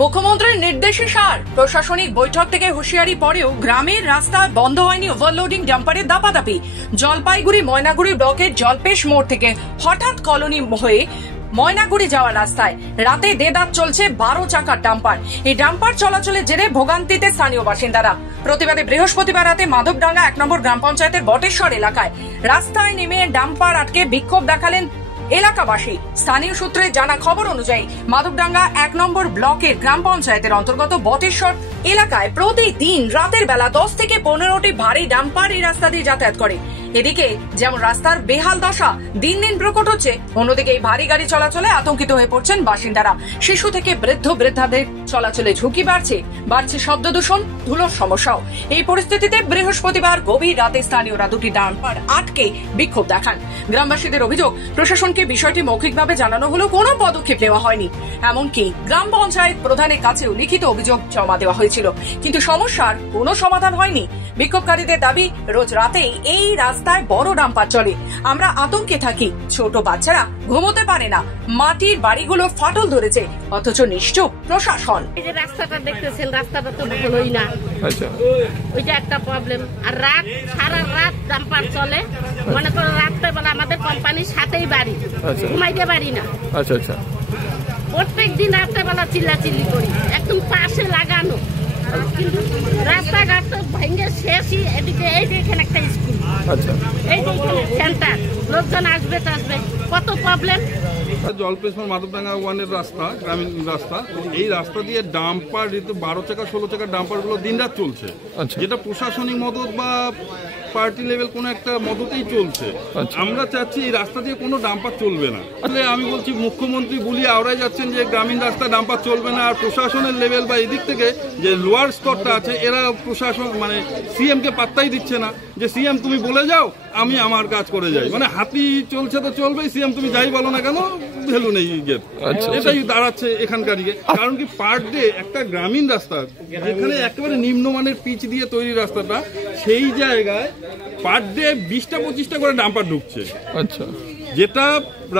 মুখ্যমন্ত্রীর নির্দেশে সার প্রশাসনিক বৈঠক থেকে হুঁশিয়ারি পরেও গ্রামের রাস্তায় বন্ধ হয়নি ওভারলোডিং ডাম্পারের দাপাদাপি। জলপাইগুড়ি ময়নাগুড়ি ব্লকের জলপেশ মোড় থেকে হঠাৎ কলোনি হয়ে ময়নাগুড়ি যাওয়ার রাস্তায় রাতে দেদার চলছে 12 চাকার ডাম্পার। এই ডাম্পার চলাচলের জেরে ভোগান্তিতে স্থানীয় বাসিন্দারা। প্রতিবাদে বৃহস্পতিবার রাতে মাধবডাঙ্গা 1 নম্বর গ্রাম পঞ্চায়েতের বটেশ্বর এলাকায় রাস্তায় নেমে ডাম্পার আটকে বিক্ষোভ দেখালেন এলাকাবাসী। স্থানীয় সূত্রে জানা খবর অনুযায়ী মাধবডাঙ্গা 1 নম্বর ব্লকের গ্রাম পঞ্চায়েতের অন্তর্গত বটেশ্বর এলাকায় প্রতিদিন রাতের বেলা 10 থেকে 15টি ভারী ডাম্পার এই রাস্তা দিয়ে যাতায়াত করে। এদিকে যেমন রাস্তার বেহাল দশা দিন দিন প্রকট হচ্ছে, অন্যদিকে এই ভারী গাড়ি চলাচলে আতঙ্কিত হয়ে পড়ছেন বাসিন্দারা। শিশু থেকে বৃদ্ধাদের চলাচলে ঝুঁকি বাড়ছে শব্দ দূষণ, ধুলোর সমস্যাও। এই পরিস্থিতিতে বৃহস্পতিবার গভীর রাতে স্থানীয়রা দুটি ডাম্পার আটকে বিক্ষোভ দেখান। গ্রামবাসীদের অভিযোগ, প্রশাসনকে বিষয়টি মৌখিকভাবে জানানো হলেও কোনো পদক্ষেপ নেওয়া হয়নি। এমনকি গ্রাম পঞ্চায়েত প্রধানের কাছেও লিখিত অভিযোগ জমা দেওয়া হয়েছিল, কিন্তু সমস্যার কোনো সমাধান হয়নি। বিক্ষোভকারীদের দাবি, রোজ রাতেই এই রাস্তায় বড় ডাম্পার চলে, আমরা আতঙ্কে থাকি, ছোট বাচ্চারা ঘুমোতে পারে না, মাটির বাড়িগুলো ফাটল ধরেছে, অথচ নিশ্চুপ প্রশাসন। এই যে রাস্তাটা দেখতেছেন, রাস্তাটা তো ভালোই না, ওইটা একটা প্রবলেম। আর সারা রাত ডাম্পার চলে, মনে করো রাত্রেবেলা আমাদের কোম্পানির সাথেই বাড়ি, ঘুমাইতে পারি না। প্রত্যেক দিন রাত্রেবেলা চিল্লাচিল্লি করি, একদম পাশে লাগানো, কিন্তু রাস্তাঘাট তো ভেঙে শেষই। এদিকে এই যে এখানে একটা স্কুল, এই যে এখানে সেন্টার, লোকজন আসবে কত প্রবলেম। জলপেশ মাধবডাঙ্গা 1-এর রাস্তা, গ্রামীণ রাস্তা। এই রাস্তা দিয়ে ডাম্পার 12 চাকা 16 চাকার ডাম্পার গুলো দিন রাত চলছে, যেটা প্রশাসনিক মদত বা পার্টি লেভেল কোন একটা মদতেই চলছে। আমরা চাচ্ছি এই রাস্তা দিয়ে কোনো ডাম্পার চলবে না। আসলে আমি বলছি, মুখ্যমন্ত্রী বলিয়ে আওড়াই যাচ্ছেন যে গ্রামীণ রাস্তা ডাম্পার চলবে না, আর প্রশাসনের লেভেল বা এদিক থেকে যে লোয়ার স্তরটা আছে এরা প্রশাসন মানে সিএম কে পাত্তাই দিচ্ছে না, যে সিএম তুমি বলে যাও, আমি আমার কাজ করে যাই। মানে হাতি চলছে তো চলবেই, সিএম তুমি যাই বলো না কেন, ভ্যালু নেই গেট। এটাই দাঁড়াচ্ছে এখানকার দিকে। কারণ কি, পার ডে একটা গ্রামীণ রাস্তা যেখানে একেবারে নিম্নমানের পিচ দিয়ে তৈরি রাস্তাটা, সেই জায়গায় পার ডে 20টা-25টা করে ডাম্পার ঢুকছে। যেটা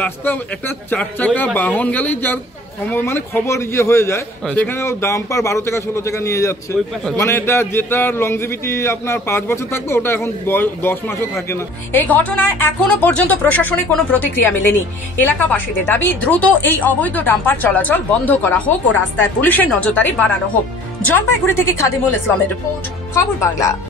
রাস্তা একটা 4 চাকা বাহন গেলেই যার মানে খবর হয়ে যায়, সেখানে ও ডাম্পার 12 চাকা 16 চাকা নিয়ে যাচ্ছে। মানে এটা যেটা লংজিভিটি আপনার 5 বছর থাকতো, ওটা এখন 10 মাসও থাকে না। এই ঘটনায় এখনো পর্যন্ত প্রশাসনের কোনো প্রতিক্রিয়া মেলেনি। এলাকাবাসীদের দাবি, দ্রুত এই অবৈধ ডাম্পার চলাচল বন্ধ করা হোক ও রাস্তায় পুলিশের নজরদারি বাড়ানো হোক। জলপাইগুড়ি থেকে খাদিমুল ইসলামের রিপোর্ট, খবর বাংলা।